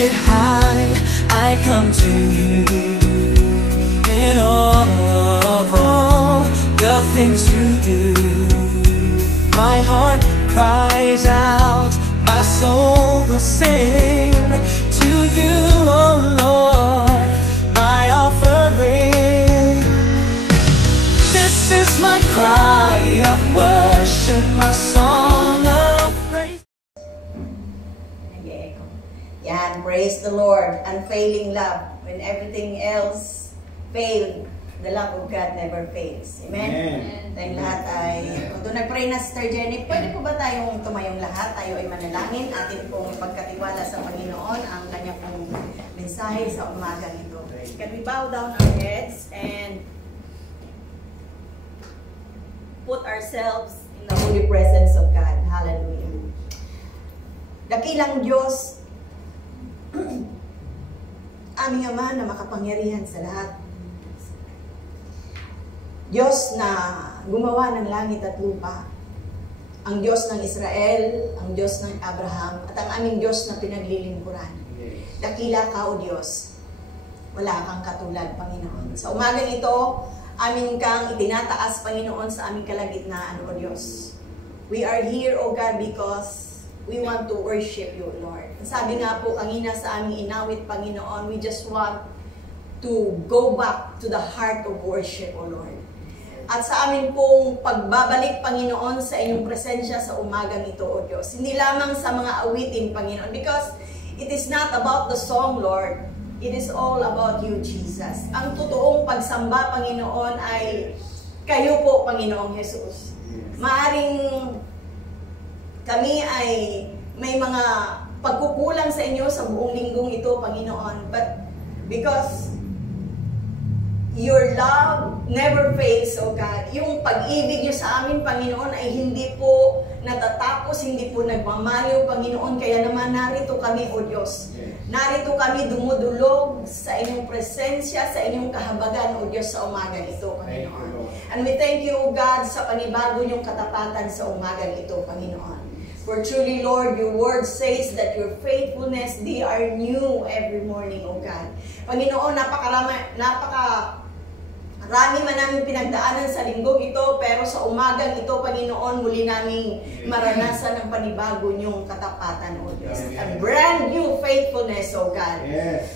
it high, I come to you. In all the things you do, my heart cries out, my soul will sing to you, oh Lord, my offering. This is my cry of worship, my song of praise. Yan, praise the Lord. Unfailing love. When everything else failed, the love of God never fails. Amen? Amen. Tayong lahat ay, kung nag-pray na Sister Jenny, pwede po ba tayong tumayong lahat? Tayo ay manalangin. Atin pong ipagkatiwala sa Panginoon ang kanya pong mensahe sa umaga nito. Can we bow down our heads and put ourselves in the holy presence of God? Hallelujah. Dakilang Diyos, aming Ama na makapangyarihan sa lahat. Diyos na gumawa ng langit at lupa, ang Diyos ng Israel, ang Diyos ng Abraham, at ang aming Diyos na pinaglilingkuran. Dakila ka, O Diyos. Wala kang katulad, Panginoon. Sa umagang ito, amin kang itinataas, Panginoon, sa aming kalagitnaan, O Diyos. We are here, O God, because we want to worship you, Lord. Sabi nga po kanina sa aming inawit, Panginoon, we just want to go back to the heart of worship, O Lord. At sa amin pong pagbabalik, Panginoon, sa inyong presensya sa umagang ito, O Diyos. Hindi lamang sa mga awitin, Panginoon, because it is not about the song, Lord. It is all about you, Jesus. Ang totoong pagsamba, Panginoon, ay kayo po, Panginoong Jesus. Maaring kami ay may mga pagkukulang sa inyo sa buong linggong ito, Panginoon. But because your love never fails, O God. Yung pag-ibig niyo sa amin, Panginoon, ay hindi po natatapos, hindi po nagmamaliw, Panginoon. Kaya naman narito kami, O Diyos. Narito kami dumudulog sa inyong presensya, sa inyong kahabagan, O Diyos, sa umagang ito, Panginoon. And we thank you, O God, sa panibago niyong katapatan sa umagang ito, Panginoon. For truly, Lord, your word says that your faithfulness, they are new every morning, O God. Panginoon, Rami man namin pinagdaanan sa linggong ito, pero sa umagang ito, Panginoon, muli namin maranasan ang panibago niyong katapatan, O Diyos. A brand new faithfulness, O God.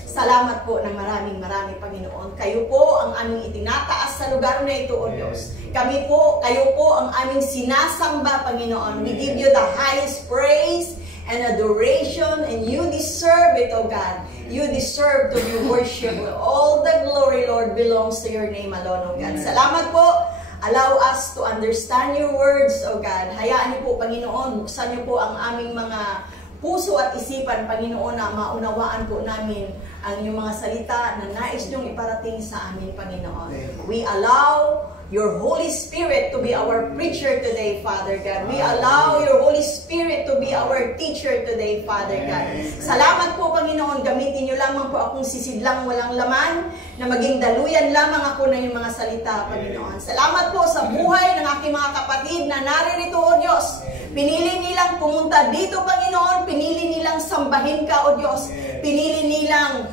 Salamat po ng maraming, Panginoon. Kayo po ang aming itinataas sa lugar na ito, O Diyos. Kayo po ang aming sinasamba, Panginoon. We give you the highest praise and adoration, and you deserve it, O God. You deserve to be worshipped. All the glory, Lord, belongs to your name alone, O God. Salamat po. Allow us to understand your words, O God. Hayaan niyo po, Panginoon, buksan niyo po ang aming mga puso at isipan, Panginoon, na maunawaan po namin ang inyong mga salita na nais niyong iparating sa amin, Panginoon. We allow your Holy Spirit to be our preacher today, Father God. We allow your Holy Spirit to be our teacher today, Father God. Salamat po, Panginoon. Gamitin niyo lamang po akong sisidlang walang laman, na maging daluyan lamang ako ng iyong mga salita, Panginoon. Salamat po sa buhay ng aking mga kapatid na naririto, O Diyos. Pinili nilang pumunta dito, Panginoon. Pinili nilang sambahin ka, O Diyos. Pinili nilang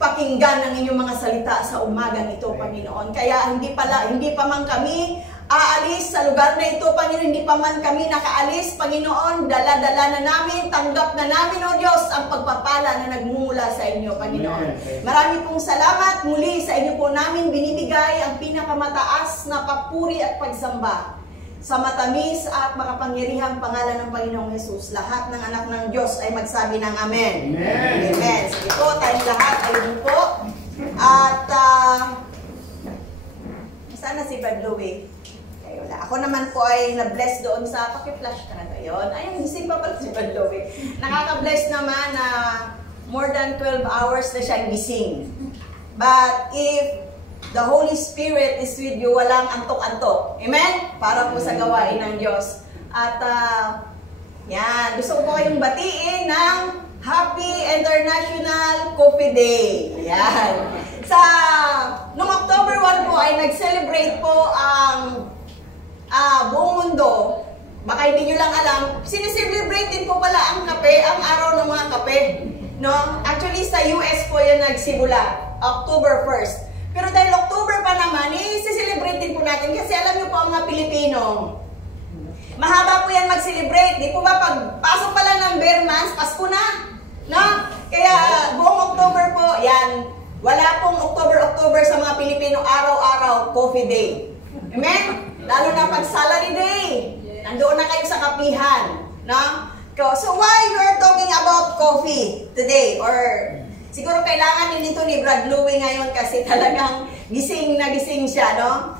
pakinggan ang inyong mga salita sa umagang ito, Panginoon. Kaya hindi pa man kami aalis sa lugar na ito, Panginoon. Hindi pa man kami nakaalis, Panginoon. Dala-dala na namin, tanggap na namin, O Diyos, ang pagpapala na nagmumula sa inyo, Panginoon. Marami pong salamat. Muli sa inyo po namin binibigay ang pinakamataas na papuri at pagsamba sa matamis at makapangyarihang pangalan ng Panginoong Jesus. Lahat ng anak ng Diyos ay magsabi ng Amen. Amen. Amen. Sige po, tayong lahat ay po. At sana si Brad Louie. Wala. Ako naman po ay na-bless doon sa paki-flash ka na ngayon. Ayun, gising pa pala si Brad Louie. Nakaka-bless naman na more than 12 hours na siyang gising. But if the Holy Spirit is with you, walang antok-antok. Amen? Para po sa gawain ng Diyos. At, yan. Gusto ko po kayong batiin ng Happy International Coffee Day. Yan. Noong October 1 po ay nag-celebrate po ang buong mundo. Baka hindi nyo lang alam, sineselebrate din po pala ang kape, ang araw ng mga kape. No? Actually, sa US po yan nagsimula, October 1st. Pero dahil October pa naman, i-celebrate din po natin kasi alam niyo po ang mga Pilipino, mahaba po yan mag-celebrate. Di po ba pag pasok pala ng bare months, Pasko na? No? Kaya buong October po, yan. Wala pong October sa mga Pilipino, araw-araw, coffee day. Amen? Lalo na pag salary day. Nandoon na kayo sa kapihan. No? So why we are talking about coffee today? Or siguro kailangan din ito ni Brad Louie ngayon kasi talagang gising na gising siya, no?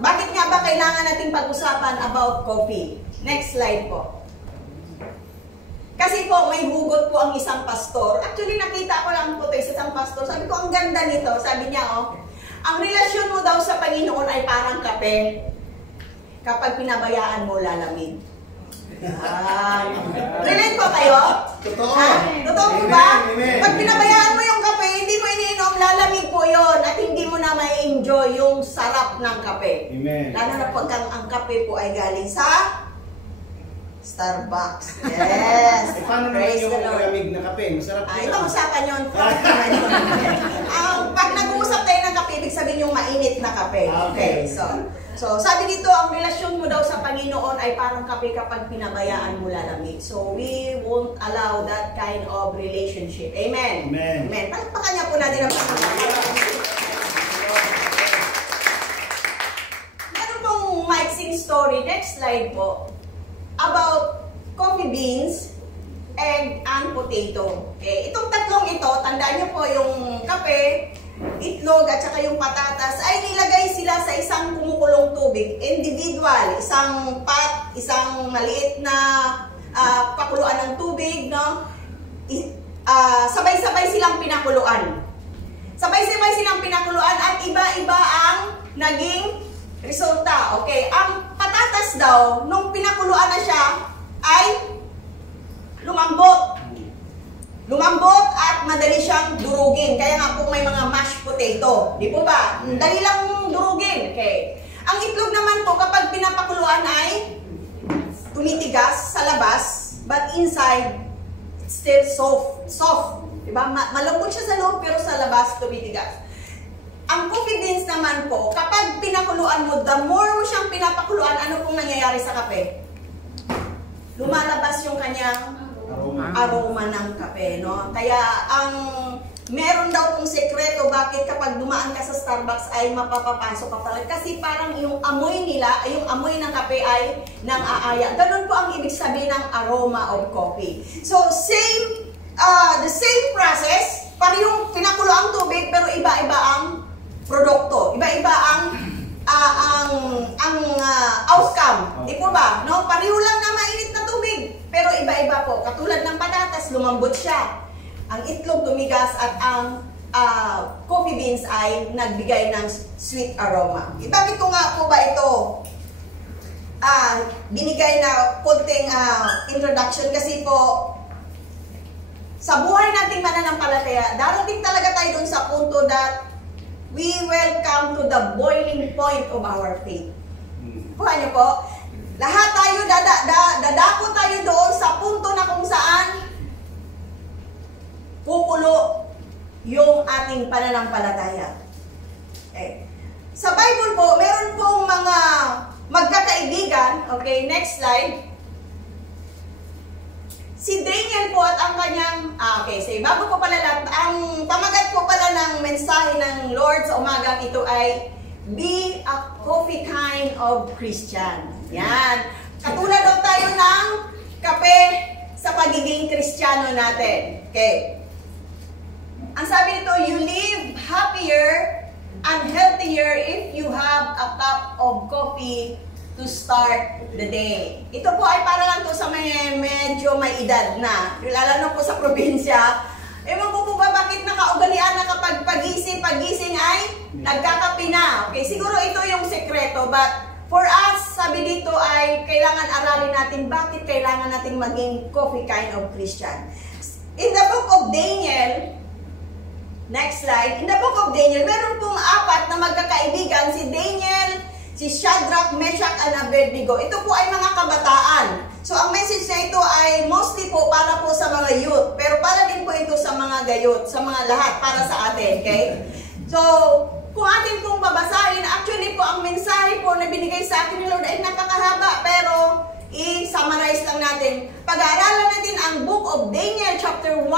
Bakit nga ba kailangan nating pag-usapan about coffee? Next slide po. Kasi po, may hugot po ang isang pastor. Actually, nakita ko lang po ito sa isang pastor. Sabi ko, ang ganda nito. Sabi niya, ang relasyon mo daw sa Panginoon ay parang kape. Kapag pinabayaan mo, lalamig. Relate po kayo? Totoo. Totoo po ba? Amen. Pag pinabayaan mo yung kape, hindi mo iniinom, lalamig po yon at hindi mo na may enjoy yung sarap ng kape. Amen. Lalo na pag ang kape po ay galing sa Starbucks. Yes. Paano naman Praise yung the Lord. malamig na kape? Masarap yun. Ito usapan yun. Pag nag-uusap tayo ng kape, ibig sabihin yung mainit na kape. Okay. So sabi dito, ang relasyon mo daw sa Panginoon ay parang kape kapag pinabayaan mo lalamig. So we won't allow that kind of relationship. Amen. Amen. Amen. Palakpakan niya po natin ang Panginoon. Meron pong maiksing story. Next slide po. About coffee beans, egg, and potato. Okay. Itong tatlong ito, tandaan niyo po yung kape, itlog, at saka yung patatas, ay nilagay sila sa isang kumukulong tubig. Individual. Isang pot, isang maliit na pakuluan ng tubig, no? Sabay-sabay silang pinakuluan. Sabay-sabay silang pinakuluan at iba-iba ang naging resulta. Okay. Ang patatas daw, nung pinakuluan na siya, ay lumambot. Lumambot at madali siyang durugin. Kaya nga po may mga mashed potato. Di po ba? Dali lang durugin. Okay. Ang itlog naman po, kapag pinapakuluan ay tumitigas sa labas, but inside, it's still soft. Diba? Malambot siya sa loob, pero sa labas, tumitigas. Ang coffee beans naman po, kapag pinakuluan mo, the more mo siyang pinapakuluan, ano pong nangyayari sa kape? Lumalabas yung kanyang aroma ng kape, no? Kaya meron daw pong sekreto bakit kapag dumaan ka sa Starbucks ay mapapapasok ka pala. Kasi parang yung amoy nila, yung amoy ng kape ay nang-aaya. Ganun po ang ibig sabihin ng aroma of coffee. So, the same process, parehong pinakulo ang tubig, pero iba-iba ang produkto. Iba-iba ang outcome. Di po ba? No? Pareho lang na mainit na tubig. Pero iba-iba po. Katulad ng patatas, lumambot siya. Ang itlog tumigas at ang coffee beans ay nagbigay ng sweet aroma. Bakit ko nga po ba ito binigay na konting introduction? Kasi po, sa buhay nating mananampalataya, darating talaga tayo dun sa punto that we will come to the boiling point of our faith. Kuha niyo po, lahat tayo, dadako tayo doon sa punto na kung saan kukulo yung ating pananampalataya. Okay. Sa Bible po, meron pong mga magkakaibigan. Okay, next slide. Si Daniel po at ang kanyang, bago po pala lahat, ang pamagat po pala ng mensahe ng Lord sa umagang ito ay, be a coffee kind of Christian. Yan. Katulad daw tayo ng kape sa pagiging Kristiyano natin. Okay. Ang sabi nito, you live happier and healthier if you have a cup of coffee to start the day. Ito po ay para lang to sa medyo may edad na. Lalo na po sa probinsya. Ewan ko po ba bakit nakaugalian na kapag pagising ay nagkakape na. Okay, siguro ito yung sekreto. But for us, sabi dito ay kailangan aralin natin bakit kailangan natin maging coffee kind of Christian. In the book of Daniel, next slide, in the book of Daniel, meron pong 4 na magkakaibigan, si Daniel, si si Shadrach, Meshach, and Abednego. Ito po ay mga kabataan. So, ang message na ito ay mostly po para po sa mga youth. Pero para din po ito sa mga gayot, sa mga lahat, para sa atin, okay? So, kung atin pong babasahin, actually po, ang mensahe po na binigay sa akin ni Lord ay napakahaba. Pero, i-summarize lang natin. Pag-aaralan natin ang Book of Daniel, chapter 1,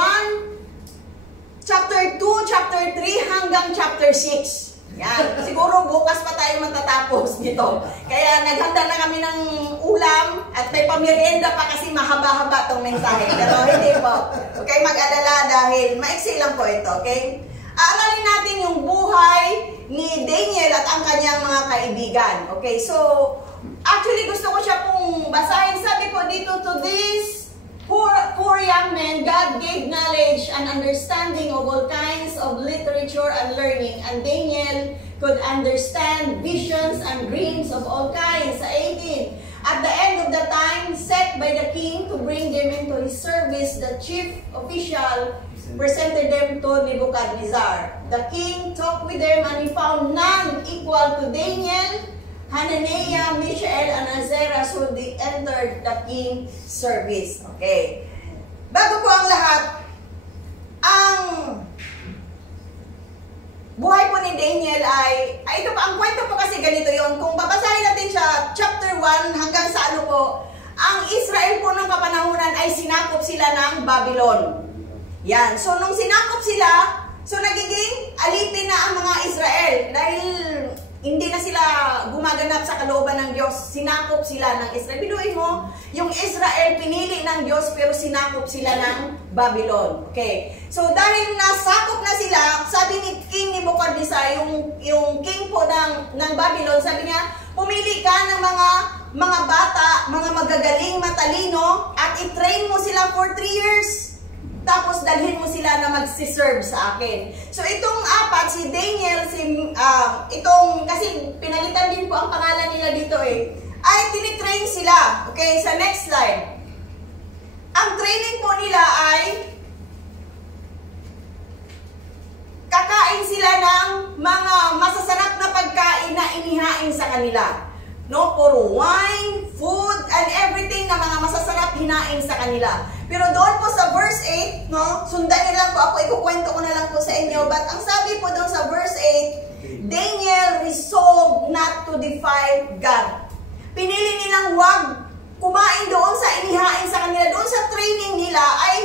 chapter 2, chapter 3, hanggang chapter 6. Yan. Siguro bukas pa tayo matatapos nito. Kaya naghanda na kami ng ulam at may pamerienda pa kasi mahaba-haba itong mensahe. Pero hindi po. Okay, mag-alala dahil maiksi lang po ito. Okay? Aaralin natin yung buhay ni Daniel at ang kanyang mga kaibigan. Okay, so actually gusto ko siya pong basahin. Sabi po dito, to this poor young man, God gave knowledge and understanding of all kinds of literature and learning. And Daniel could understand visions and dreams of all kinds. Sa 18, at the end of the time set by the king to bring them into his service, the chief official presented them to Nebuchadnezzar. The king talked with them and he found none equal to Daniel, Hananiah, Mishael, and Azariah, so they entered the king's service. Okay. Bago po ang lahat, ang buhay po ni Daniel ay ito pa, ang kwento po kasi ganito yon. Kung babasahin natin siya, chapter 1 hanggang sa ano po, ang Israel po ng kapanahunan ay sinakop sila ng Babylon. Yan. So, nung sinakop sila, so nagiging alipin na ang mga Israel dahil hindi na sila gumaganap sa kalooban ng Diyos. Sinakop sila ng Israel. Binuin mo, yung Israel pinili ng Diyos pero sinakop sila ng Babylon. Okay. So dahil nasakop na sila, sabi ni King Nebuchadnezzar, yung king po ng Babylon, sabi niya, pumili ka ng mga bata, mga magagaling, matalino, at i-train mo sila for 3 years. Tapos dalhin mo sila na magsiserve sa akin. So itong apat, si Daniel, kasi pinalitan din po ang pangalan nila dito ay tinitrain sila. Okay, sa next slide. Ang training po nila ay kakain sila ng mga masasarap na pagkain na inihain sa kanila. No, puro wine, food, and everything na mga masasarap hinain sa kanila. Pero doon po sa verse 8, no, sundan niyo lang po ako, ikukwento ko na lang po sa inyo. But ang sabi po doon sa verse 8, Daniel resolved not to defy God. Pinili nilang wag kumain doon sa inihain sa kanila. Doon sa training nila ay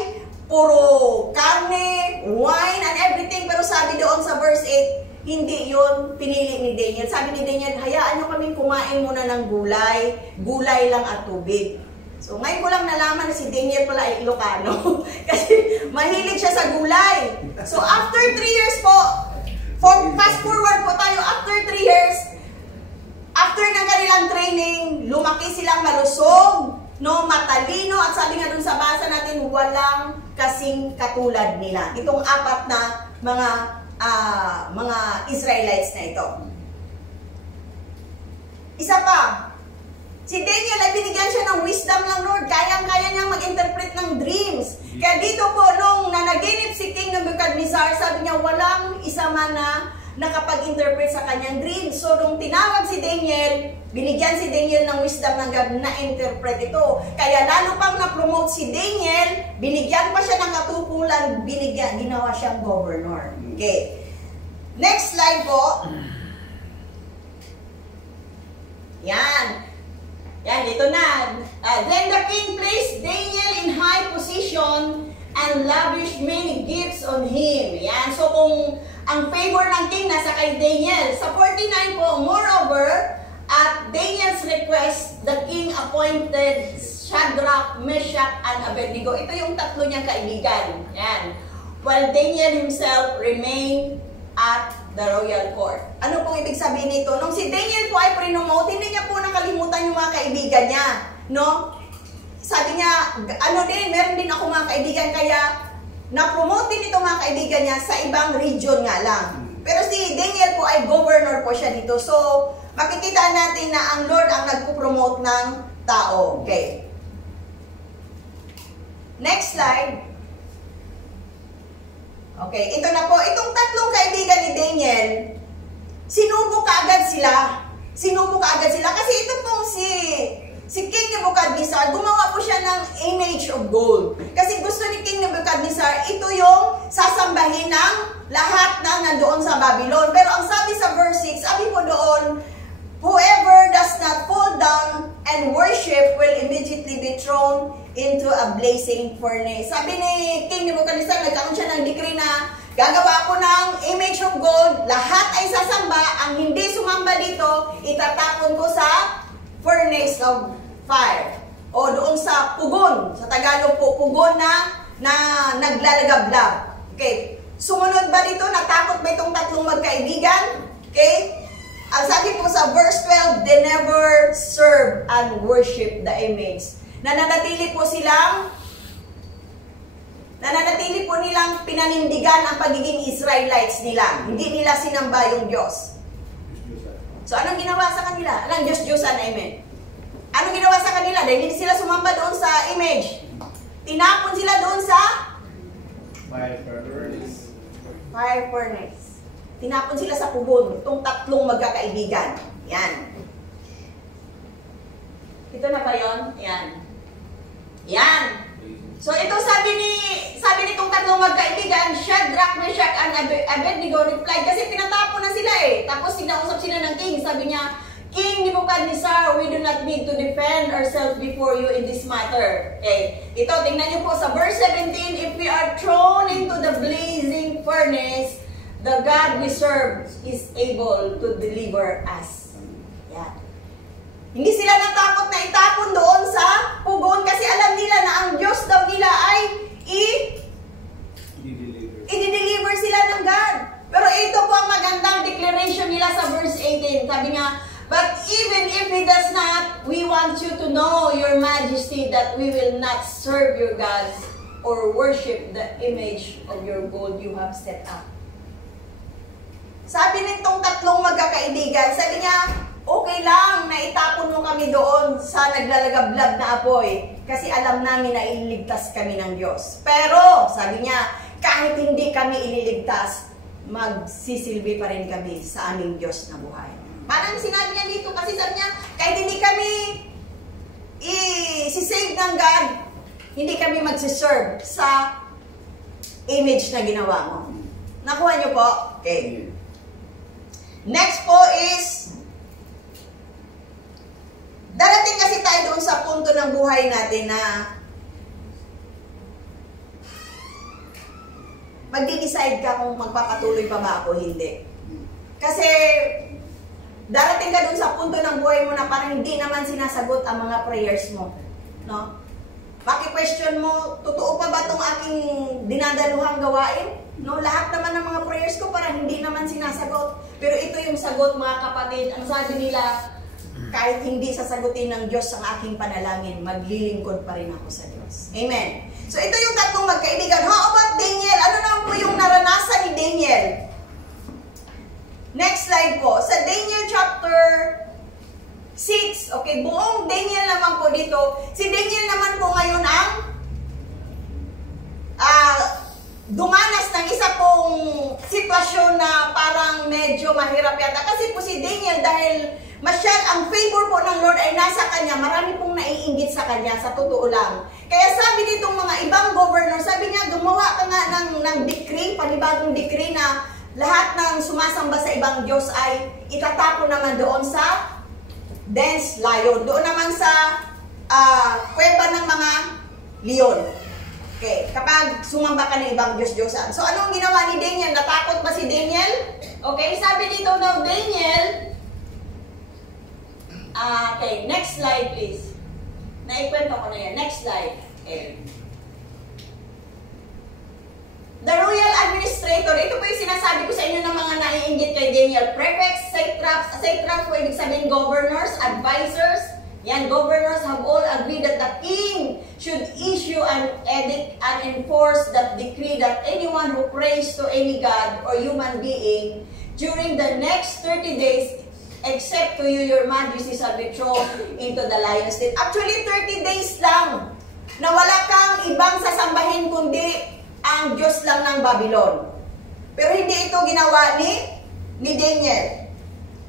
puro karne, wine, and everything. Pero sabi doon sa verse 8, hindi yun pinili ni Daniel. Sabi ni Daniel, hayaan nyo kaming kumain muna ng gulay. Gulay lang at tubig. So ngayon ko lang nalaman na si Daniel pala ay Ilocano. Kasi mahilig siya sa gulay. So after 3 years po, fast forward po tayo, after 3 years, after ng kanilang training, lumaki silang malusog, no, matalino, at sabi nga dun sa basa natin, walang kasing katulad nila. Itong apat na mga Israelites na ito. Isa pa, si Daniel ay binigyan siya ng wisdom ng Lord. Kayang-kaya niyang mag-interpret ng dreams. Kaya dito po, nung nanaginip si King Nebuchadnezzar, sabi niya, walang isa man na nakapag-interpret sa kanyang dreams. So, nung tinawag si Daniel, binigyan si Daniel ng wisdom ng God na interpret ito. Kaya lalo pang na-promote si Daniel, binigyan pa siya ng katutulan, ginawa siyang governor. Okay. Next slide po. Yan. Yan, dito na. Then the king placed Daniel in high position and lavished many gifts on him. Yan. So, kung ang favor ng king nasa kay Daniel. Sa 49 po, moreover, at Daniel's request, the king appointed Shadrach, Meshach, and Abednego. Ito yung tatlo niyang kaibigan. Yan. While Daniel himself remained at the royal court. Ano pong ibig sabihin nito? Nung si Daniel po ay prinomote, hindi niya po nakalimutan yung mga kaibigan niya. No? Sabi niya, meron din ako mga kaibigan, kaya na-promote din itong mga kaibigan niya sa ibang region nga lang. Pero si Daniel po ay governor po siya dito. So, makikita natin na ang Lord ang nagpo-promote ng tao. Okay. Next slide. Okay, ito na po. Itong tatlong kaibigan ni Daniel, sinubok kaagad sila. sinubok agad sila. Kasi ito pong si King Nebuchadnezzar, gumawa po siya ng image of gold. Kasi gusto ni King Nebuchadnezzar, ito yung sasambahin ng lahat na nandoon sa Babylon. Pero ang sabi sa verse 6, sabi po doon, whoever does not fall down and worship will immediately be thrown into a blazing furnace. Sabi ni King Nebuchadnezzar, nagkaroon siya ng decree na gagawa ko ng image of gold, lahat ay sasamba, ang hindi sumamba dito, itatapon ko sa furnace of fire. O doon sa pugon, sa Tagalog po, pugon na naglalagablab. Okay. Sumunod ba dito? Natakot ba itong tatlong magkaibigan? Okay. Ang sabi po sa verse 12, they never serve and worship the image. Nananatili po nilang pinanindigan ang pagiging Israelites nila. Hindi nila sinamba yung Diyos. So, anong ginawa sa kanila? Anong Diyos-Diyosan, amen? Anong ginawa sa kanila? Dahil hindi sila sumamba doon sa image. Tinapon sila doon sa fire furnace. Tinapon sila sa pugon. Itong tatlong magkakaibigan. Yan. Ito na ba yun? Yan. Yan. So, ito sabi nitong tatlong magkaibigan, Shadrach, Meshach, and Abednego replied, kasi pinatapon na sila eh. Tapos sinausap sila ng king. Sabi niya, King Nebuchadnezzar, we do not need to defend ourselves before you in this matter. Okay. Ito, tingnan niyo po sa verse 17, if we are thrown into the blazing furnace, the God we serve is able to deliver us. Yan. Hindi sila natakot na itapon doon sa pugon kasi alam nila na ang Diyos daw nila ay i-deliver sila ng God. Pero ito po ang magandang declaration nila sa verse 18. Sabi nga, but even if He does not, we want you to know, Your Majesty, that we will not serve your gods or worship the image of your gold you have set up. Sabi nitong tatlong magkakaibigan, sabi niya, okay lang na itapon mo kami doon sa naglalagablab na apoy kasi alam namin na ililigtas kami ng Diyos. Pero, sabi niya, kahit hindi kami ililigtas, magsisilbi pa rin kami sa aming Diyos na buhay. Parang sinabi niya dito kasi sabi niya, kahit hindi kami i-save ng God, hindi kami magsiserve sa image na ginawa mo. Nakuha niyo po? Okay. Next po is, darating kasi tayo doon sa punto ng buhay natin na magde-decide ka kung magpapatuloy pa ba ako, hindi. Kasi darating ka doon sa punto ng buhay mo na parang hindi naman sinasagot ang mga prayers mo. No? Maki-question mo, totoo pa ba itong aking dinadaluhang gawain? No, lahat naman ng mga prayers ko parang hindi naman sinasagot. Pero ito yung sagot, mga kapatid. Ang sabi nila, kahit hindi sasagutin ng Diyos ang aking panalangin, maglilingkod pa rin ako sa Diyos. Amen. So ito yung tatlong magkaibigan. How about Daniel? Ano naman po yung naranasan ni Daniel? Next slide po. Sa Daniel chapter 6, okay, buong Daniel naman po dito. Si Daniel naman po ngayon ang dumanas ng isa pong sitwasyon na parang medyo mahirap yata. Kasi po si Daniel, dahil ang favor po ng Lord ay nasa kanya, marami pong naiinggit sa kanya, sa totoo lang. Kaya sabi nitong mga ibang governor, sabi niya, gumawa ka nga ng decree, panibagong decree na lahat ng sumasamba sa ibang Diyos ay itatapon naman doon sa dense lion. Doon naman sa kuweba ng mga leon. Okay, kapag sumamba ka ng ibang Diyos-Diyosan. So, anong ginawa ni Daniel? Natakot ba si Daniel? Okay, sabi dito daw, Daniel, okay, next slide please. Naikwento ko na yan. Next slide. Okay. The royal administrator, ito po yung sinasabi ko sa inyo ng mga naiinggit kay Daniel. Prefects, satraps po ibig sabihin governors, advisors. Yan, governors have all agreed that the king should issue an edict and enforce that decree that anyone who prays to any god or human being during the next 30 days, except to you, your majesty, shall be thrown into the lion's den. Actually, 30 days lang na wala kang ibang sasambahin kundi ang Diyos lang ng Babylon. Pero hindi ito ginawa ni Daniel.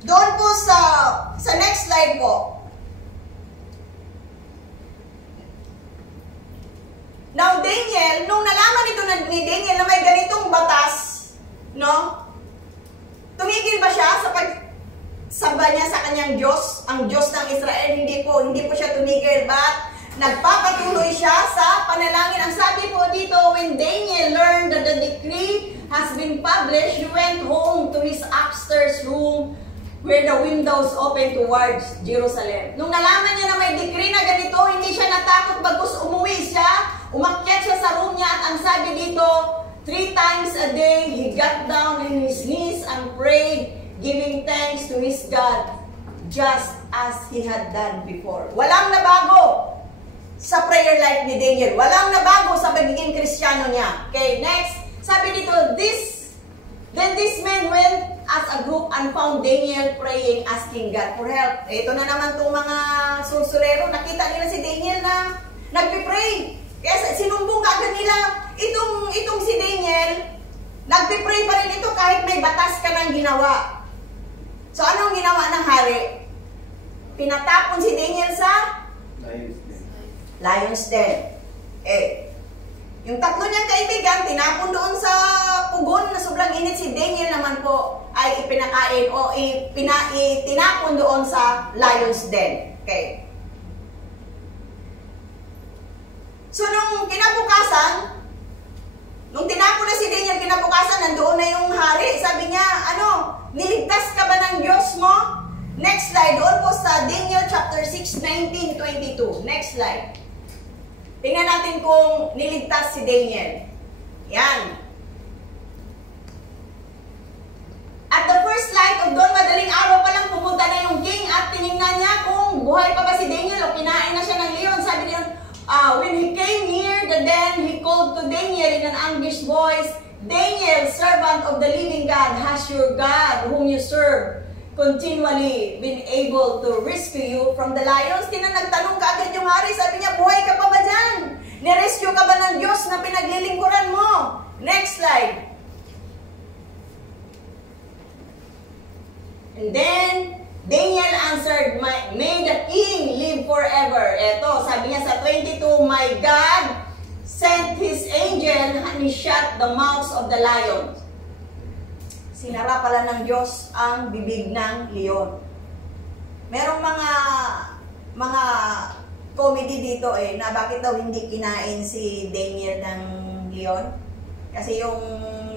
Doon po sa next slide po. Now, Daniel, nung nalaman ito ni Daniel na may ganitong batas, no? Tumigil ba siya sa pagsamba niya sa kanyang Diyos, ang Diyos ng Israel? Hindi po siya tumigil, but nagpapatuloy siya sa panalangin. Ang sabi po dito, when Daniel learned that the decree has been published, he went home to his upstairs room where the windows open towards Jerusalem. Nung nalaman niya na may decree na ganito, hindi siya natakot, bagkus umuwi siya, umakyat siya sa room niya, at ang sabi dito, 3 times a day, he got down on his knees and prayed, giving thanks to his God, just as he had done before. Walang nabago sa prayer life ni Daniel. Walang nabago sa pagiging Kristiyano niya. Okay, next. Sabi dito, then this man went as a group and found Daniel praying, asking God for help. Ito na naman itong mga sursurero. Nakita nila si Daniel na nagpipray. Kaya sinumbong agad nila itong si Daniel, nagpipray pa rin ito kahit may batas ka nang ginawa. So anong ginawa ng hari? Pinatapon si Daniel sa Lion's Den. Yung tatlo niyang kaibigan, tinapon doon sa pugon na sobrang init. Si Daniel naman po ay ipinakain o tinapon doon sa Lion's Den. Okay. So, nung kinabukasan, nung tinapon na si Daniel, kinabukasan, nandoon na yung hari. Sabi niya, niligtas ka ba ng Diyos mo? Next slide, doon po sa Daniel chapter 6, 19-22. Next slide. Tingnan natin kung niligtas si Daniel. Yan. At the first light of dawn, madaling araw pa lang, pumunta na yung king at tinignan niya kung buhay pa ba si Daniel o kinain na siya ng leon. Sabi niya, when he came near the den, he called to Daniel in an anguished voice, Daniel, servant of the living God, has your God, whom you serve, continually been able to rescue you from the lions? Nagtanong ka agad yung hari. Sabi niya, buhay ka pa ba dyan? Nirescue ka ba ng Diyos na pinaglilingkuran mo? Next slide. And then, Daniel answered, may the king live forever. Eto, sabi niya sa 22, my God sent his angel and he shut the mouths of the lions. Sinara pala ng Diyos ang bibig ng leon. Merong mga comedy dito na bakit daw hindi kinain si Daniel ng leon? Kasi yung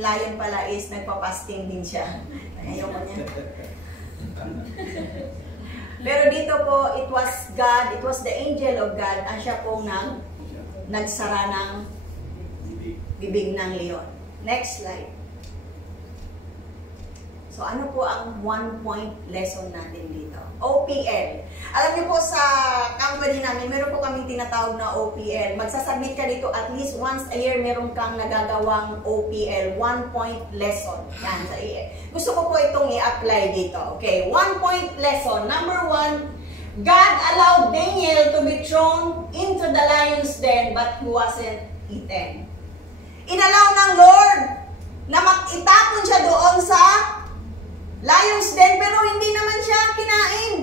lion pala is nagpa-fasting din siya. Ayoko niya. Pero dito po, it was God, it was the angel of God, ang siya pong nagsara ng bibig ng leon. Next slide. So, ano po ang 1-point lesson natin dito? OPL. Alam niyo po sa company namin, meron po kaming tinatawag na OPL. Magsasubmit ka dito at least once a year, meron kang nagagawang OPL, 1-point lesson. Yan. Gusto ko po itong i-apply dito. Okay, 1-point lesson. Number 1, God allowed Daniel to be thrown into the lion's den, but he wasn't eaten. Inallow ng Lord na itapon siya doon sa lion's den, pero hindi naman siya kinain.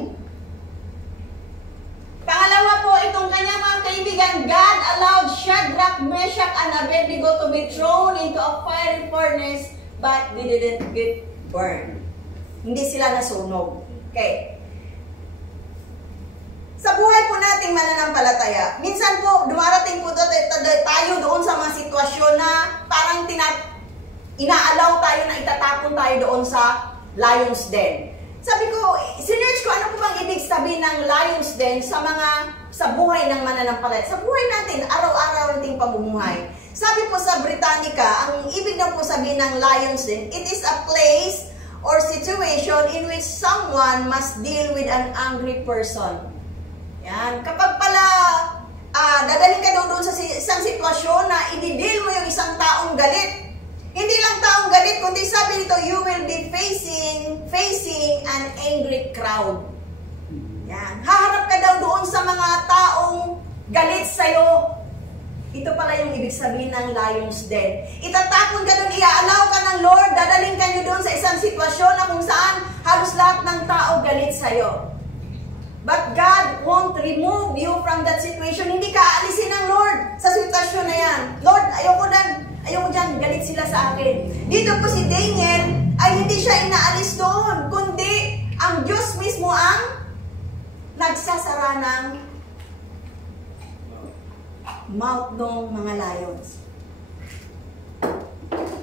Pangalawa po, itong kanyang mga kaibigan, God allowed Shadrach, Meshach, and Abednego to be thrown into a fiery furnace, but they didn't get burned. Hindi sila nasunog. Okay. Sa buhay po nating mananampalataya, minsan po, dumarating po tayo doon sa mga sitwasyon na parang inaalaw tayo na itatapon tayo doon sa lion's den. Sabi ko, sinerch ko, ano po bang ibig sabihin ng lion's den sa buhay ng mananampalataya? Sa buhay natin, araw-araw nating pamumuhay. Sabi po sa Britannica, ang ibig na po sabihin ng lion's den, it is a place or situation in which someone must deal with an angry person. Yan. Kapag pala dadalhin ka doon sa isang sitwasyon na i-deal mo yung isang taong galit, hindi lang taong galit, kundi sabi nito, you will be facing an angry crowd. Yan. Haharap ka daw doon sa mga taong galit sa'yo. Ito pala yung ibig sabihin ng lion's den. Itatapon ka doon, iaalaw ka ng Lord, dadaling ka nyo doon sa isang sitwasyon na kung saan halos lahat ng tao galit sa'yo. But God won't remove you from that situation. Hindi ka aalisin ng Lord sa sitwasyon na yan. Lord, ayoko dyan, galit sila sa akin. Dito po si Daniel ay hindi siya inaalis doon, kundi ang Diyos mismo ang nagsasara ng mouth ng mga lions.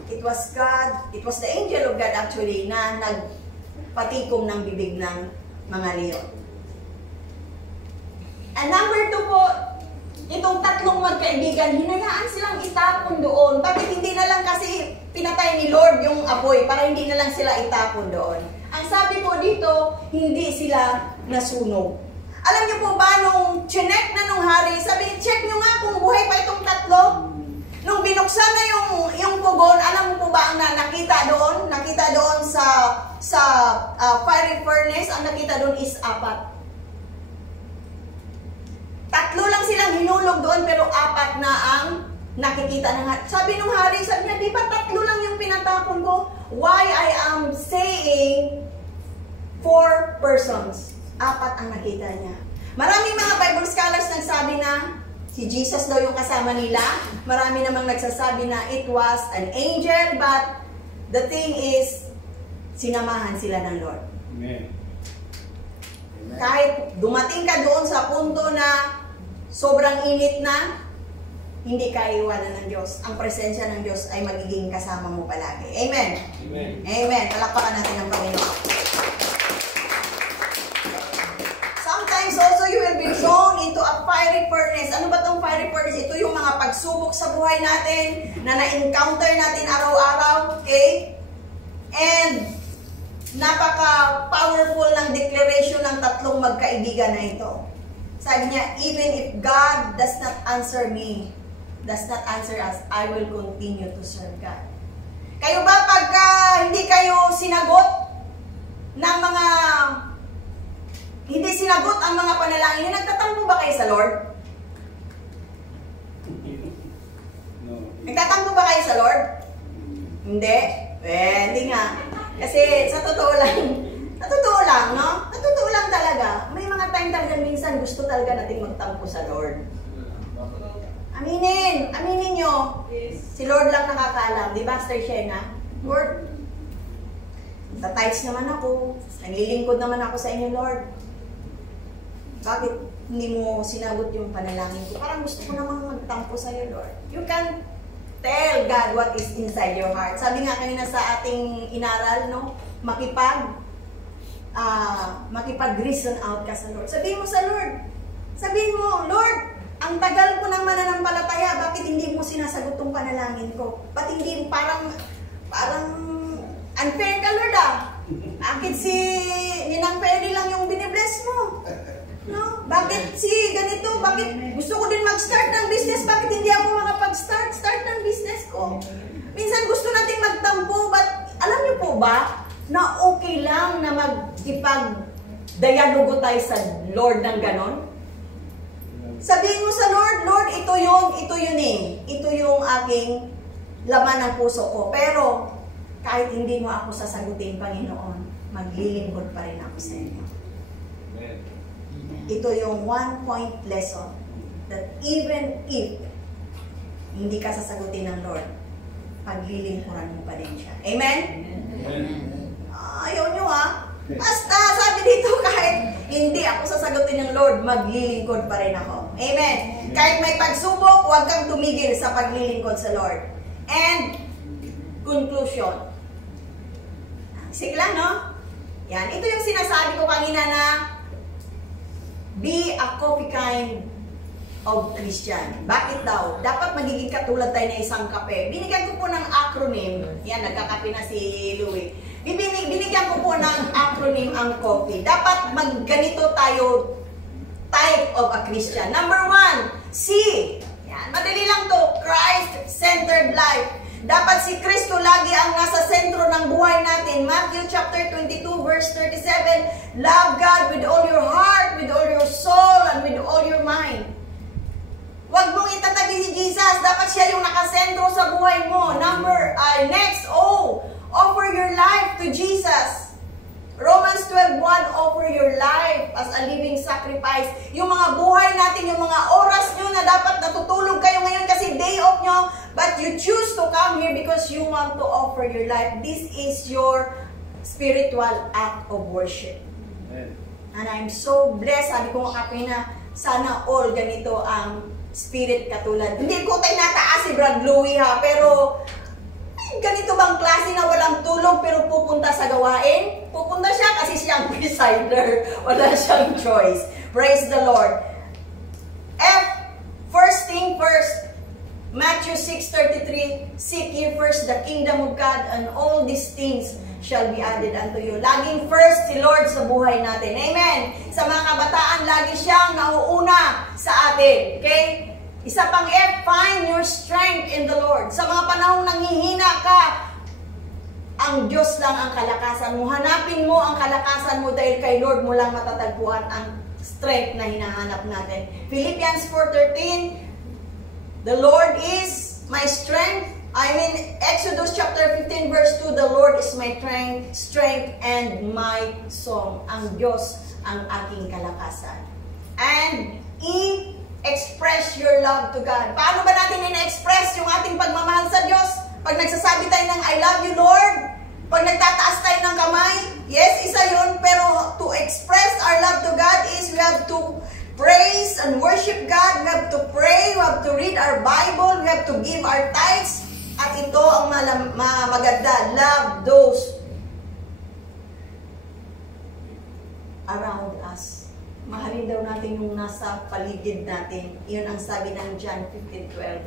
It was God, it was the angel of God actually na nagpatikom ng bibig ng mga leon. And number 2 po, itong tatlong magkaibigan, hinayaan silang itapon doon. Bakit hindi na lang kasi pinatay ni Lord yung apoy para hindi na lang sila itapon doon? Ang sabi po dito, hindi sila nasunog. Alam niyo po ba, nung chinek na nung hari, sabi, check nyo nga kung buhay pa itong tatlo. Nung binuksan na yung pugon, alam mo po ba ang nakita doon? Nakita doon sa fiery furnace, ang nakita doon is 4. 3 lang silang hinulog doon, pero 4 na ang nakikita ng hari. Sabi nung hari, sabi niya, di ba 3 lang yung pinatapon ko? Why I am saying 4 persons? 4 ang nakita niya. Maraming mga Bible scholars nagsabi na si Jesus daw yung kasama nila. Marami namang nagsasabi na it was an angel, but the thing is, sinamahan sila ng Lord. Amen. Kahit dumating ka doon sa punto na sobrang init na, hindi ka iwanan ng Diyos. Ang presensya ng Diyos ay magiging kasama mo palagi. Amen? Amen. Amen. Palakpakan natin ang Panginoon. Sometimes also you will be thrown into a fiery furnace. Ano ba itong fiery furnace? Ito yung mga pagsubok sa buhay natin na na-encounter natin araw-araw. Okay? And napaka-powerful ng declaration ng tatlong magkaibigan na ito. Sabi niya, even if God does not answer me, does not answer us, I will continue to serve God. Kayo ba pagka hindi kayo sinagot ng mga, hindi sinagot ang mga panalangin, nagtatampo ba kayo sa Lord? No. Nagtatampo ba kayo sa Lord? Hindi? Hindi nga. Kasi sa totoo lang, no? Sa totoo lang talaga, may mga time talaga minsan gusto talaga natin magtampo sa Lord. Aminin nyo. Si Lord lang nakakaalam, di ba, Sister Shena? Lord, tithes naman ako, naglilingkod naman ako sa inyo, Lord. Bakit hindi mo sinagot yung panalangin ko? Parang gusto ko namang magtampo sa iyo, Lord. You can tell God what is inside your heart. Sabi nga kanina sa ating inaral, no? Makipag-reason out ka sa Lord. Sabihin mo sa Lord. Sabihin mo, Lord, ang tagal ko ng mananampalataya, bakit hindi mo sinasagot tong panalangin ko? Ba't hindi parang unfair ka, Lord, Bakit si Ninang Perry lang yung binibless mo? No? Bakit si ganito? Bakit gusto ko din mag-start ng business? Bakit hindi ako makapag-start ng business ko? Minsan gusto nating magtampo, but alam niyo po ba na okay lang na mag-ipag-dialogo tayo sa Lord ng ganon? Sabihin mo sa Lord, Lord, ito yun eh. Ito yung aking laman ng puso ko. Pero kahit hindi mo ako sasagutin, Panginoon, maglilingkod pa rin ako sa inyo. Amen. Ito yung 1-point lesson that even if hindi ka sasagutin ng Lord, paglilingkuran mo pa din siya. Amen? Ayaw nyo Basta sabi dito, kahit hindi ako sasagutin ng Lord, maglilingkod pa rin ako. Amen? Kahit may pagsubok, huwag kang tumigil sa paglilingkod sa Lord. And conclusion. Sige lang, no? Yan. Ito yung sinasabi ko kanina na be a coffee kind of Christian. Bakit daw? Dapat magiging katulad tayo na isang kape. Binigyan ko po ng acronym. Yan, nagkakape na si Louie. Binigyan ko po ng acronym ang coffee. Dapat magganito tayo type of a Christian. Number 1, C. Yan, madali lang to. Christ-centered life. Dapat si Kristo lagi ang nasa sentro ng buhay natin. Matthew chapter 22 verse 37, love God with all your heart, with all your soul, and with all your mind. Huwag mong itatabi si Jesus. Dapat siya yung nakasentro sa buhay mo. Next, O. Offer your life to Jesus. Romans Romans 12:1, offer your life as a living sacrifice. Yung mga buhay natin, yung mga oras nyo na dapat natutulog kayo ngayon kasi day off nyo, but you choose to come here because you want to offer your life. This is your spiritual act of worship. Amen. And I'm so blessed. Sabi ko nga kapina, sana all ganito ang spirit katulad. Hindi ko tayo nataas si Brad Louie ha, pero ganito bang klase na walang tulog pero pupunta sa gawain? Pupunta siya kasi siyang presider. Wala siyang choice. Praise the Lord. First thing first, Matthew 6:33, seek ye first the kingdom of God and all these things shall be added unto you. Laging first si Lord sa buhay natin. Amen. Sa mga kabataan, lagi siyang nauuna sa atin. Okay? Isa pang F, find your strength in the Lord. Sa mga panahong nanghihina ka, ang Diyos lang ang kalakasan mo. Hanapin mo ang kalakasan mo dahil kay Lord mo lang matatagpuan ang strength na hinahanap natin. Philippians 4:13, the Lord is my strength. Exodus chapter 15 verse 2, the Lord is my strength and my song. Ang Diyos ang aking kalakasan. And express your love to God. Paano ba natin ina-express yung ating pagmamahal sa Diyos? Pag nagsasabi tayo ng I love you, Lord. Pag nagtataas tayo ng kamay. Yes, isa yun. Pero to express our love to God is we have to praise and worship God. We have to pray. We have to read our Bible. We have to give our tithes. At ito ang maganda. Love those around us. Mahalin daw natin yung nasa paligid natin. Iyon ang sabi ng John 15:12.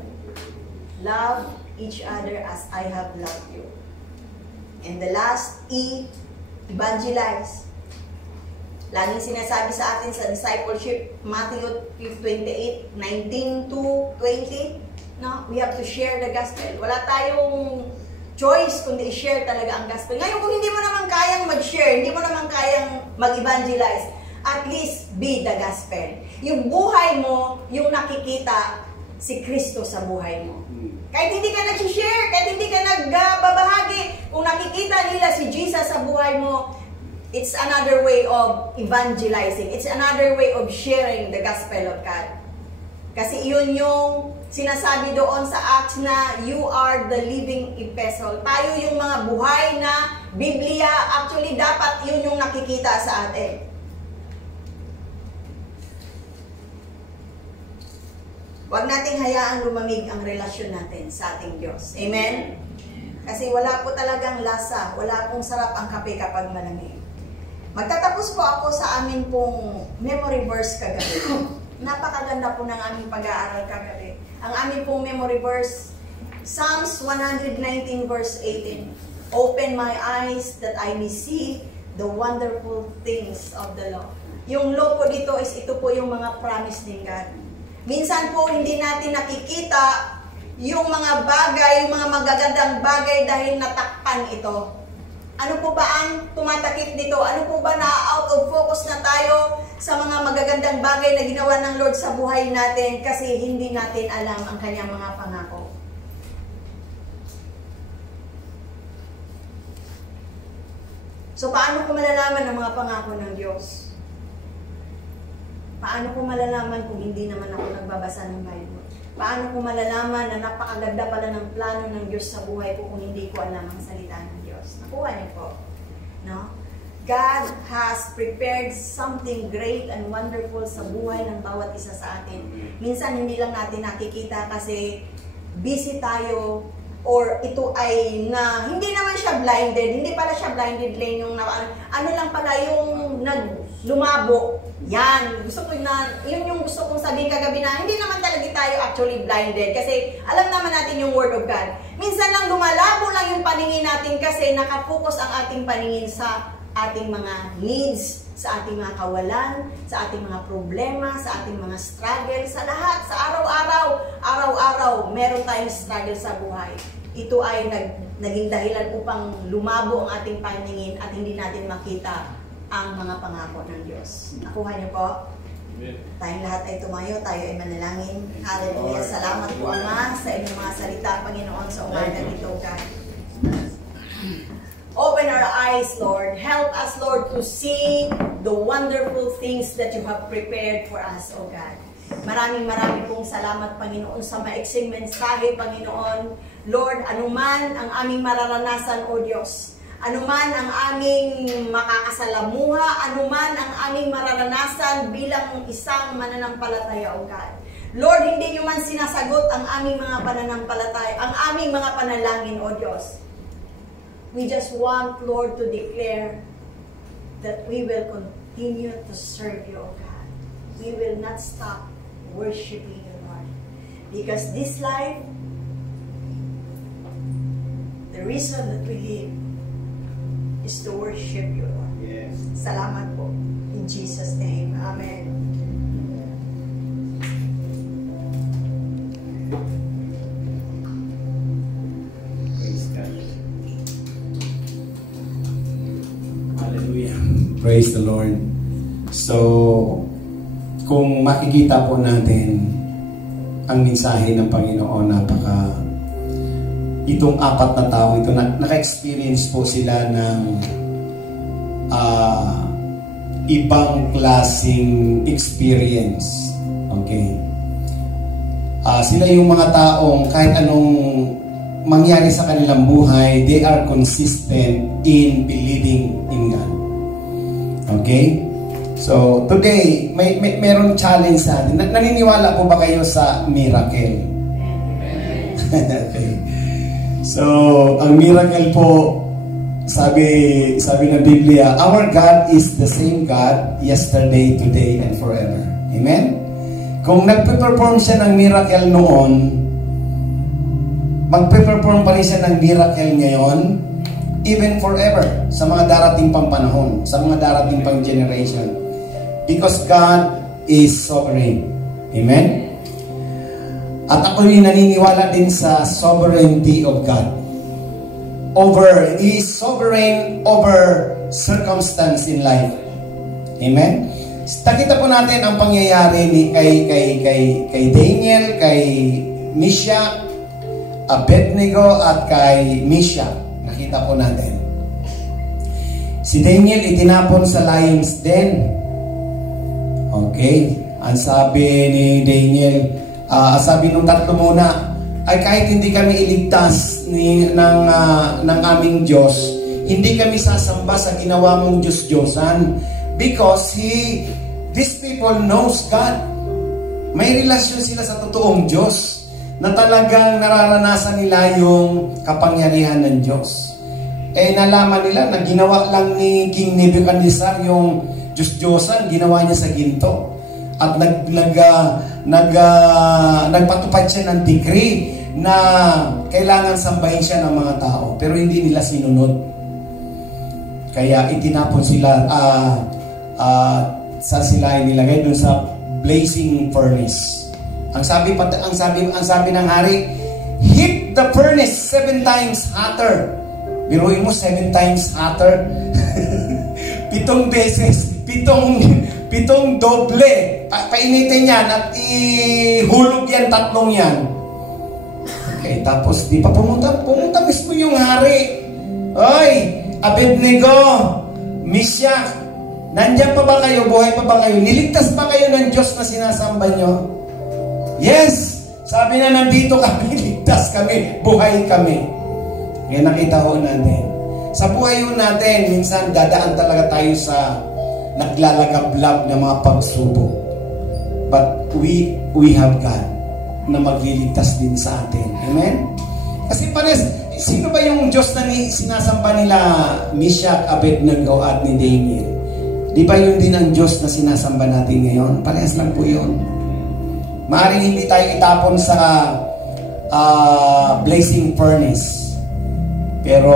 Love each other as I have loved you. And the last, evangelize. Laging sinasabi sa atin sa discipleship, Matthew 28:19-20, no? We have to share the gospel. Wala tayong choice kundi i-share talaga ang gospel. Ngayon, kung hindi mo naman kayang mag-share, hindi mo naman kayang mag-evangelize, at least be the gospel. Yung buhay mo, yung nakikita si Kristo sa buhay mo. Kahit hindi ka nag-share, kahit hindi ka nagbabahagi, kung nakikita nila si Jesus sa buhay mo, it's another way of evangelizing. It's another way of sharing the gospel of God. Kasi yun yung sinasabi doon sa Acts na you are the living epistle. Tayo yung mga buhay na Biblia. Actually, dapat yun yung nakikita sa atin. Huwag nating hayaang lumamig ang relasyon natin sa ating Diyos. Amen? Kasi wala po talagang lasa, wala pong sarap ang kape kapag malamig. Magtatapos po ako sa amin pong memory verse kagabi. Napakaganda po ng aming pag-aaral kagabi. Ang amin pong memory verse, Psalms 119 verse 18. Open my eyes that I may see the wonderful things of the Lord. Yung law po dito is ito po yung mga promise ng God. Minsan po hindi natin nakikita yung mga bagay, yung mga magagandang bagay dahil natakpan ito. Ano po ba ang tumatakip dito? Ano po ba na out of focus na tayo sa mga magagandang bagay na ginawa ng Lord sa buhay natin kasi hindi natin alam ang kanyang mga pangako? So paano ko malalaman ang mga pangako ng Diyos? Paano ko malalaman kung hindi naman ako nagbabasa ng Bible? Paano ko malalaman na napakaganda pala ng plano ng Diyos sa buhay ko kung hindi ko alam ang salita ng Diyos? Nakuha niyo po. No? God has prepared something great and wonderful sa buhay ng bawat isa sa atin. Minsan hindi lang natin nakikita kasi busy tayo or ito ay na hindi naman siya blinded. Hindi pala siya blinded lane yung ano lang pala yung lumabo. Yan, gusto ko yun yung gusto kong sabihin kagabi na hindi naman talaga tayo actually blinded kasi alam naman natin yung Word of God. Minsan lang lumalabo lang yung paningin natin kasi nakafocus ang ating paningin sa ating mga needs, sa ating mga kawalan, sa ating mga problema, sa ating mga struggle, sa lahat, sa araw-araw, meron tayong struggle sa buhay. Ito ay naging dahilan upang lumabo ang ating paningin at hindi natin makita ang mga pangako ng Diyos. Nakuha niyo po? Tayong lahat ay tumayo, tayo ay manalangin. Hallelujah. Salamat po, Ama, sa inyong mga salita, Panginoon, sa umaga nito, God. Open our eyes. eyes, Lord. Help us, Lord, to see the wonderful things that you have prepared for us, O God. Maraming pong salamat, Panginoon, sa maiksing mensahe, Panginoon. Lord, anuman ang aming mararanasan, O Diyos, anuman ang aming makakasalamuha, anuman ang aming mararanasan bilang isang mananampalataya, O God. Lord, hindi nyo man sinasagot ang aming mga pananampalataya, ang aming mga panalangin, O Diyos. We just want, Lord, to declare that we will continue to serve you, O God. We will not stop worshiping you, Lord. Because this life, the reason that we live is to worship you, Lord. Yes. Salamat po. In Jesus' name. Amen. Praise God. Hallelujah. Praise the Lord. So, kung makikita po natin ang mensahe ng Panginoon, itong apat na tao ito, naka-experience po sila ng ibang klaseng experience. Okay. Sila yung mga taong kahit anong mangyari sa kanilang buhay, they are consistent in believing in God. Okay? So, today, meron challenge sa atin. Naniniwala po ba kayo sa miracle? Okay. So, ang miracle po, sabi ng Biblia, our God is the same God yesterday, today, and forever. Amen? Kung nagpe-perform siya ng miracle noon, magpe-perform pa rin siya ng miracle ngayon, even forever, sa mga darating pang panahon, sa mga darating pang generation. Because God is sovereign. Amen? At ako'y naniniwala din sa sovereignty of God. He is sovereign over circumstance in life. Amen? Nakita po natin ang pangyayari kay Daniel, kay Meshach, Abednego, at kay Meshach. Nakita po natin. Si Daniel itinapon sa lion's den. Okay? Ang sabi ni Daniel, sabi nung tatlo muna, ay kahit hindi kami iligtas ng aming Diyos, hindi kami sasamba sa ginawa mong Diyos-Diyosan, because these people knows God. May relasyon sila sa totoong Diyos, na talagang nararanasan nila yung kapangyarihan ng Diyos. Nalaman nila na ginawa lang ni King Nebuchadnezzar yung Diyos-Diyosan, ginawa niya sa ginto. At nagpatupad siya ng decree na kailangan sambahin siya ng mga tao. Pero hindi nila sinunod. Kaya itinapon sila, sa sila inilagay dun sa blazing furnace. Ang sabi ng hari, hit the furnace 7 times hotter. Biruin mo, 7 times hotter. 7 beses, 7 doble. Painitin yan at ihulog yan, 3 yan. Okay, tapos di pa pumunta mismo yung hari. Oy, Abednego, Meshach, nandiyan pa ba kayo? Buhay pa ba kayo? Niligtas ba kayo ng Diyos na sinasamba nyo? Yes! Sabi na, nandito kami, ligtas kami, buhay kami. Ngayon nakita ho natin. Sa buhay ho natin, minsan dadaan talaga tayo sa naglalagablab na mga pagsubok. But we have God na magliligtas din sa atin. Amen? Kasi pares, sino ba yung Diyos na sinasamba nila Meshach, Abednego at ni Daniel? Di ba yun din ang Diyos na sinasamba natin ngayon? Parehas lang po yun. Maaaring hindi tayo itapon sa blazing furnace. Pero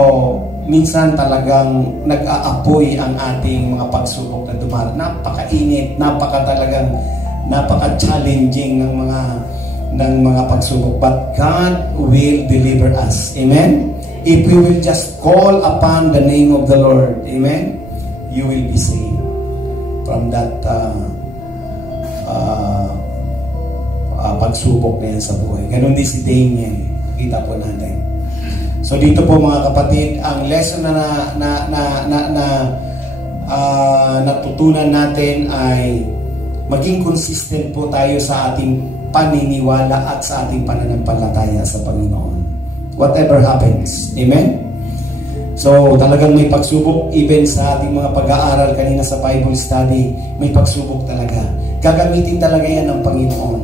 minsan talagang nag-aapoy ang ating mga pagsubok na dumaan. Napakainit, napaka-challenging ng mga pagsubok. But God will deliver us. Amen? If we will just call upon the name of the Lord. Amen? You will be saved from that pagsubok na yan sa buhay. Ganon din si Daniel. Kita po natin. So dito po mga kapatid, ang lesson natutunan natin ay maging consistent po tayo sa ating paniniwala at sa ating pananampalataya sa Panginoon. Whatever happens. Amen? So talagang may pagsubok even sa ating mga pag-aaral kanina sa Bible study, may pagsubok talaga. Gagamitin talaga yan ng Panginoon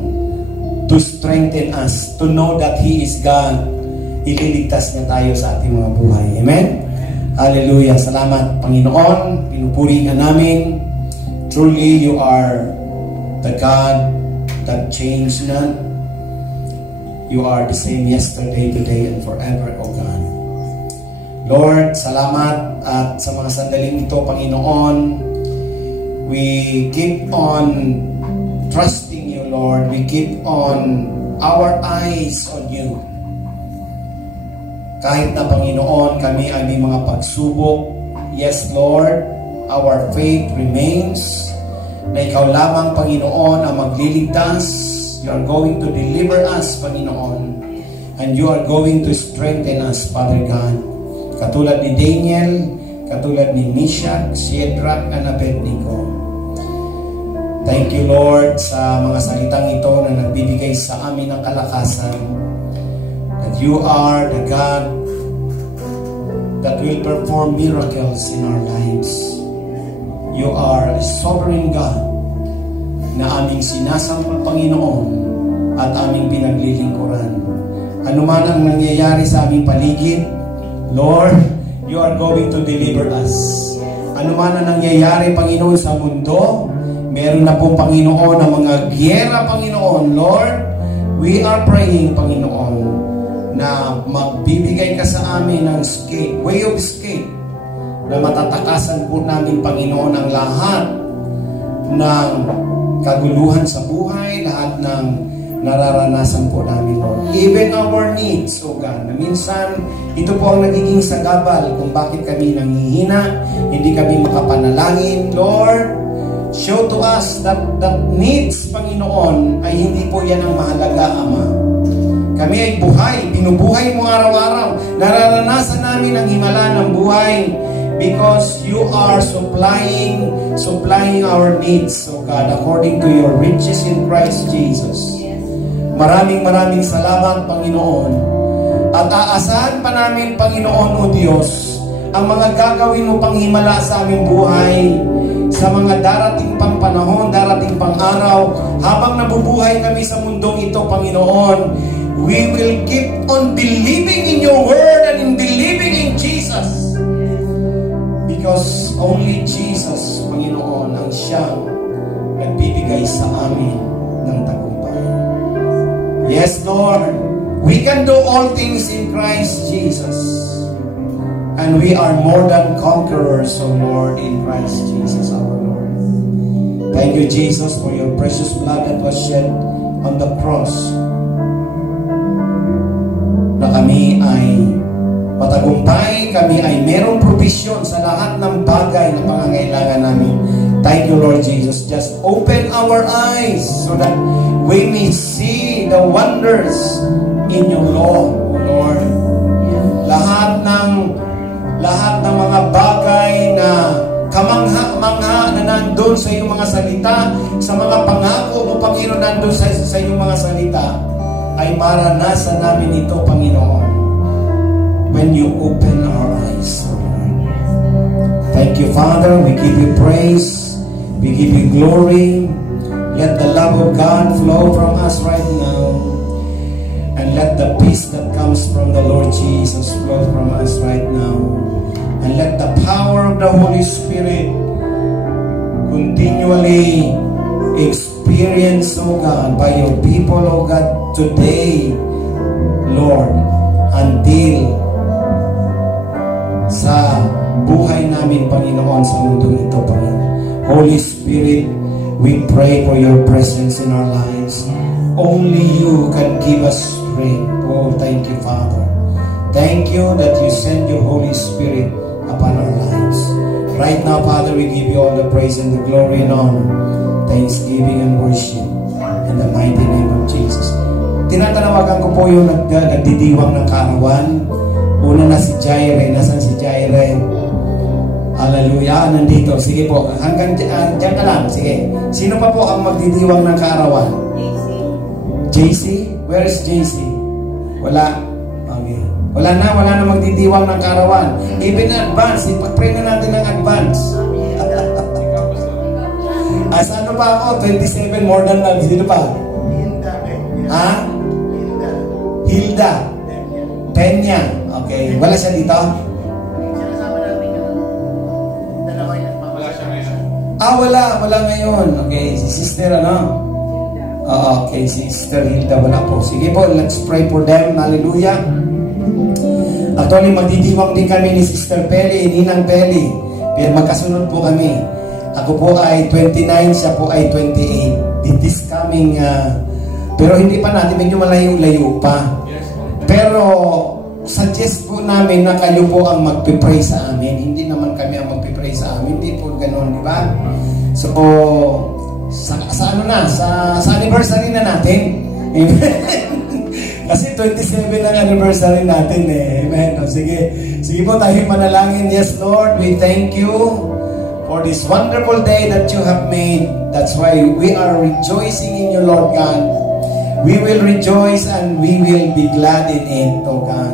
to strengthen us, to know that He is God. Ililigtas niya tayo sa ating mga buhay. Amen? Hallelujah. Salamat, Panginoon. Pinupuri ka namin. Truly, you are the God that changed not. You are the same yesterday, today, and forever, O God. Lord, salamat at sa mga sandaling ito, Panginoon, we keep on trusting you, Lord. We keep on our eyes on you. Kahit na, Panginoon, kami ay may mga pagsubok, yes, Lord, our faith remains na ikaw lamang, Panginoon, ang magliligtas. You are going to deliver us, Panginoon, and you are going to strengthen us, Father God. Katulad ni Daniel, katulad ni Meshach, Shadrach, and Abednego. Thank you, Lord, sa mga salitang ito na nagbibigay sa amin ng kalakasan. That you are the God that will perform miracles in our lives. You are a sovereign God na aming sinasamba, Panginoon, at aming pinaglilingkuran. Ano man ang nangyayari sa aming paligid, Lord, you are going to deliver us. Ano man ang nangyayari, Panginoon, sa mundo, meron na po, Panginoon, ang mga gyera, Panginoon. Lord, we are praying, Panginoon, na magbibigay ka sa amin ng escape, way of escape, na matatakasan po namin, Panginoon, ang lahat ng kaguluhan sa buhay, lahat ng nararanasan po namin, Lord. Even our needs, O God, na minsan, ito po ang nagiging sagabal kung bakit kami nanghihina, hindi kami makapanalangin, Lord. Show to us that needs, Panginoon, ay hindi po yan ang mahalaga, Ama. Kami ay buhay, binubuhay mo araw-araw. Nararanasan namin ang himala ng buhay because you are supplying our needs, O God, according to your riches in Christ Jesus. Maraming salamat, Panginoon. At aasahan pa namin, Panginoon, O Diyos, ang mga gagawin mo pang himala sa aming buhay, sa mga darating pang panahon, darating pang araw, habang nabubuhay kami sa mundong ito, Panginoon, we will keep on believing in your word and in believing in Jesus. Because only Jesus, Panginoon, ang siyang nagbibigay sa amin ng tagumpay. Yes, Lord, we can do all things in Christ Jesus. And we are more than conquerors, O Lord, in Christ Jesus our Lord. Thank you, Jesus, for your precious blood that was shed on the cross, na kami ay matagumpay, kami ay merong provision sa lahat ng bagay na pangangailangan namin. Thank you, Lord Jesus. Just open our eyes so that we may see the wonders in your law, O Lord. Lahat ng mga bagay na kamangha-mangha na nandun sa iyong mga salita, sa mga pangako mo, Panginoon, nandun sa iyong mga salita, ay maranasan namin ito, Panginoon, when you open our eyes, Lord. Thank you, Father. We give you praise. We give you glory. Let the love of God flow from us right now. And let the peace that comes from the Lord Jesus flow from us right now. And let the power of the Holy Spirit continually experience, O God, by your people, O God, today, Lord, until sa buhay namin, Panginoon, sa mundo ito, Panginoon. Holy Spirit, we pray for your presence in our lives. Only you can give us strength. Oh, thank you, Father. Thank you that you send your Holy Spirit upon our lives. Right now, Father, we give you all the praise and the glory and honor, thanksgiving and worship in the mighty name of Jesus. Tinatanawagan ko po yung nagdidiwang ng kaarawan. Una na si Jaire. Nasaan si Jaire? Hallelujah. Nandito. Sige po. Hanggang dyan ka lang. Sige. Sino pa po ang magdidiwang ng kaarawan? JC? Where is JC? Wala. Okay. Wala na magdidiwang ng kaarawan. Even advance. Ipag-pray na natin ng advance. As ano pa ako? 27 more than that. Sino pa? Ha? Hilda. Peña. Okay. Wala siya dito? Wala ngayon. Okay. Si sister ano? Okay. Si sister Hilda. Wala po. Sige po. Let's pray for them. Hallelujah. Actually, magdidiwang din kami ni Sister Peli, Ninang Peli. Pero magkasunod po kami. Ako po ay 29, siya po ay 28. It is coming, pero hindi pa natin, medyo malayo-layo pa. Pero, suggest po namin na kayo po ang magpipray sa amin. Hindi naman kami ang magpipray sa amin. Hindi po ganun, di ba? So, sa ano na, sa anniversary na natin. Kasi 27 ang anniversary natin eh. Amen. Sige po tayo manalangin. Yes, Lord, we thank you for this wonderful day that you have made. That's why we are rejoicing in you, Lord God. We will rejoice and we will be glad in it, oh God.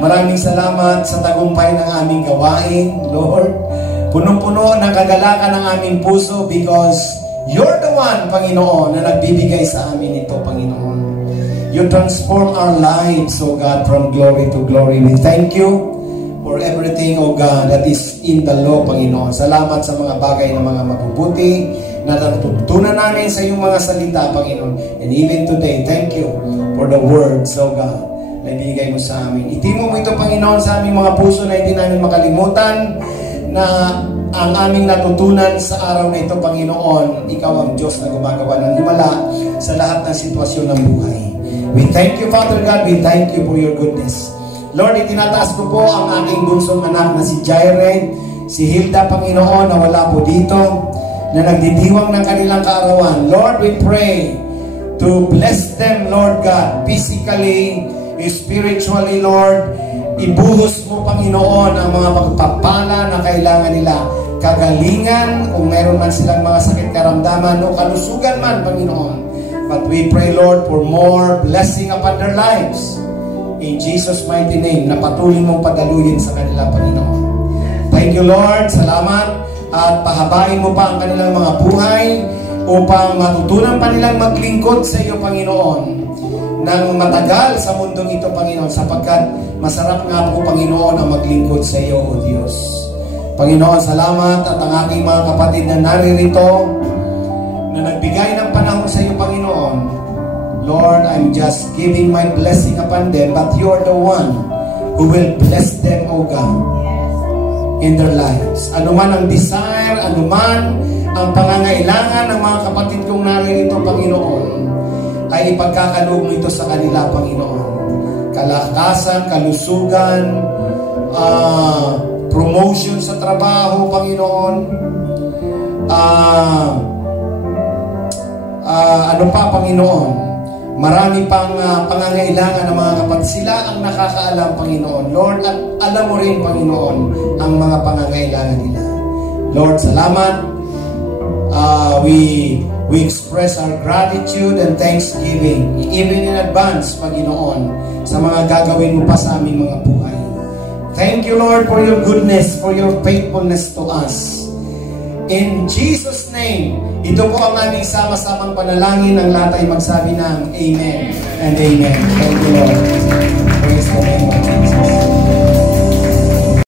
Maraming salamat sa tagumpay ng aming gawain, Lord. Punong-puno ng kagalakan ng aming puso because you're the one, Panginoon, na nagbibigay sa amin ito, Panginoon. You transform our lives, oh God, from glory to glory. We thank you for everything, oh God, that is in the law, Panginoon. Salamat sa mga bagay na mga mabubuti na natutunan namin sa iyong mga salita, Panginoon. And even today, thank you for the words, oh God, na ibigay mo sa amin. Itimo mo ito, Panginoon, sa aming mga puso na hindi namin makalimutan na ang aming natutunan sa araw na ito, Panginoon, ikaw ang Diyos na gumagawa ng himala sa lahat ng sitwasyon ng buhay. We thank you, Father God. We thank you for your goodness. Lord, itinataas ko po ang aking bunsong anak na si Jaire, si Hilda, Panginoon, na wala po dito, na nagdidiwang ng kanilang kaarawan. Lord, we pray to bless them, Lord God, physically, spiritually, Lord. Ibuhos mo, Panginoon, ang mga pagpapala na kailangan nila. Kagalingan, kung meron man silang mga sakit karamdaman o kalusugan man, Panginoon. But we pray, Lord, for more blessing upon their lives. In Jesus' mighty name, na patuloy mong padaluyin sa kanila, Panginoon. Thank you, Lord. Salamat. At pahabain mo pa ang kanilang mga buhay upang matutunan pa nilang maglingkod sa iyo, Panginoon, ng matagal sa mundong ito, Panginoon, sapagkat masarap nga po, Panginoon, ang maglingkod sa iyo, O Diyos. Panginoon, salamat. At ang aking mga kapatid na naririto, na nagbigay ng panahon sa iyo, Panginoon, Lord, I'm just giving my blessing upon them, but you are the one who will bless them, O God, in their lives. Ano man ang desire, ano man ang pangangailangan ng mga kapatid kong naririto, Panginoon, ay ipagkakaloob mo ito sa kanila, Panginoon. Kalakasan, kalusugan, promotion sa trabaho, Panginoon, ano pa, Panginoon, marami pang pangangailangan ng mga kapatid. Sila ang nakakaalam, Panginoon, Lord, at alam mo rin, Panginoon, ang mga pangangailangan nila. Lord, salamat. We express our gratitude and thanksgiving even in advance, Panginoon, sa mga gagawin mo pa sa aming mga buhay. Thank you, Lord, for your goodness, for your faithfulness to us. In Jesus' name, ito po ang aming sama-samang panalangin. Ang lahat ay magsabi ng Amen and Amen. Thank you, Lord. Praise the name of Jesus.